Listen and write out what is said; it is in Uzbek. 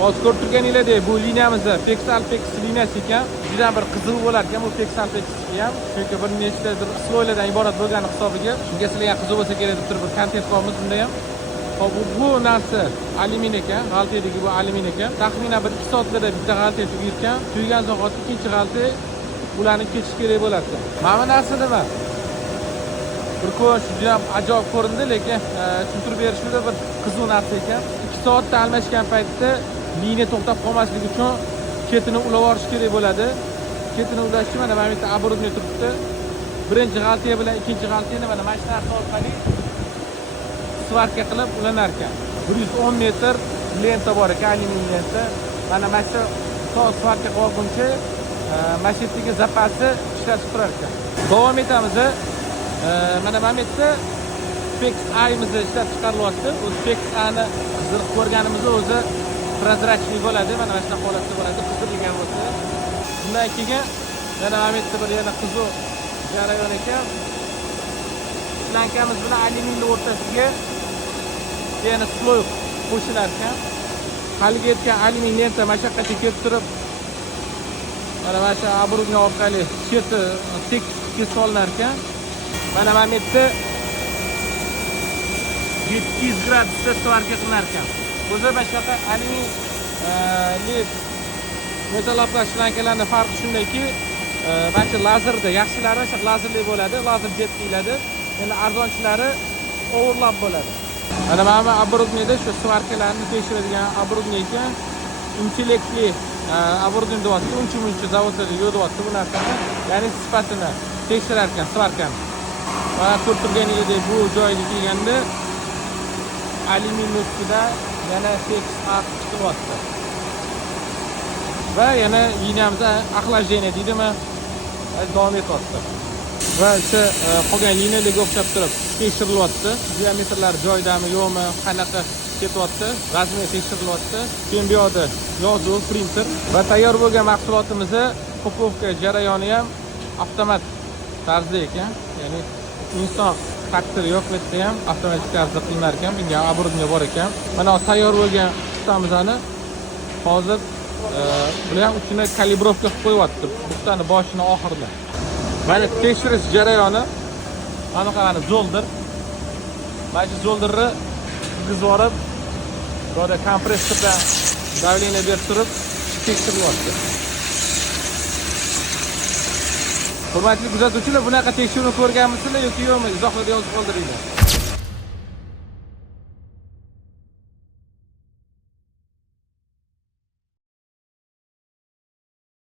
Hozir ko'rib turganinglardek bu liniyamizda Pexalpex liniyasi ekan. Juda bir qizil bo'lar ekan bu Pexalpex ham. Chunki bir nechtadir sloylardan iborat bo'lgani hisobiga. Shunga sizlarga qiziq bo'lsa kerak deb turib bir kontent qilamiz bunda ham. Hop bu narsa alyumin ekan, g'altadagi bu alyumin ekan. Taxminan bir 2 soatlarda bitta g'alta tugayotgan. Tugagan zahoti ikkinchi g'alta ularni kechish kerak bo'lar ekan. Mana bu narsa nima? Bir ko'rish juda ham ajoyib ko'rindi, lekin tushuntirib berish juda bir qiziq narsa ekan. 2 soatda almashgan paytda liniya to'xtab qolmasligi uchun ketini ulab olish kerak bo'ladi. Ketini ulash uchun mana bu yerda оборудование turibdi. Birinchi g'alta bilan ikkinchi g'altani mana shu narsa orqali svarka qilib ulanar ekan. 110 metr lenta bor ekan, alyumin lenta. Mana shu svarka qilguncha mashinadagi zapasi ishlab turar ekan. Davom etamiz. Mana bu yerda Pex A'imiz ishlab chiqarilyapti. O'z Pex A'ni qizdirib ko'rganimizda o'zi prozrachniy bo'ladi. Mana shu holatda bo'ladi, qizdirilgan bo'lsa. Bundan keyin yana bu yerda bir yana qiziq jarayon ekan. Plankamiz bilan alyuminni o'rtasiga yana sloy qo'shilar ekan. Haliga aytgan alyumin lenta mashaqqatga kelib turib, mana shu оборудование orqali cheti tekisga solinar ekan. Mana bu yerda 700 gradusda svarka qilinar ekan. O'zi boshqa alyumin metalloplash shlankalarning farqi shundaki, barcha lazerda yaxshilari o'sha lazerli bo'ladi, lazer jet deyiladi. Endi arzonchilari overlap bo'ladi. Mana bu оборудованиеda shu svarkalarni tekshiradigan оборудование ekan. Intellektli оборудование deyapti, uncha zavodlarda yo'q deyapti bu narsani. Ya'ni sifatini tekshirar ekan svarkani. Va ko'rib turganingizdek bu joyiga kelganda alyumin ustida yana Pex A chiqyapti. Va yana liniyamizda охлаждение deydimi, davom etyapti. Va o'sha qolgan liniyalarga o'xshab turib tekshirilyapti. Diametrlari joyidami, yo'qmi, qanaqa ketyapti, rasmiy tekshirilyapti. Keyin bu yerda yozuv, printer va tayyor bo'lgan mahsulotimizni upakovka jarayoni ham avtomat tarzda ekan. Ya'ni inson taqdiri yo'q, bu yerda ham avtomatik tarzda qilinar ekan. Bunga оборудование bor ekan. Mana tayyor bo'lgan qismimizni hozir bular ham uchini kalibrovka qilib qo'yapti. Buxtani boshini oxirida. Mana tekshirish jarayoni mana qarani zoldir. Mana shu zoldirni kuzib olib, burada kompressorda давление berib turib tekshirilyapti. Hurmatli kuzatuvchilar, bunaqa tekshiruvni ko'rganmisizlar yoki yo'qmi? Izohlarda yozib qoldiringlar.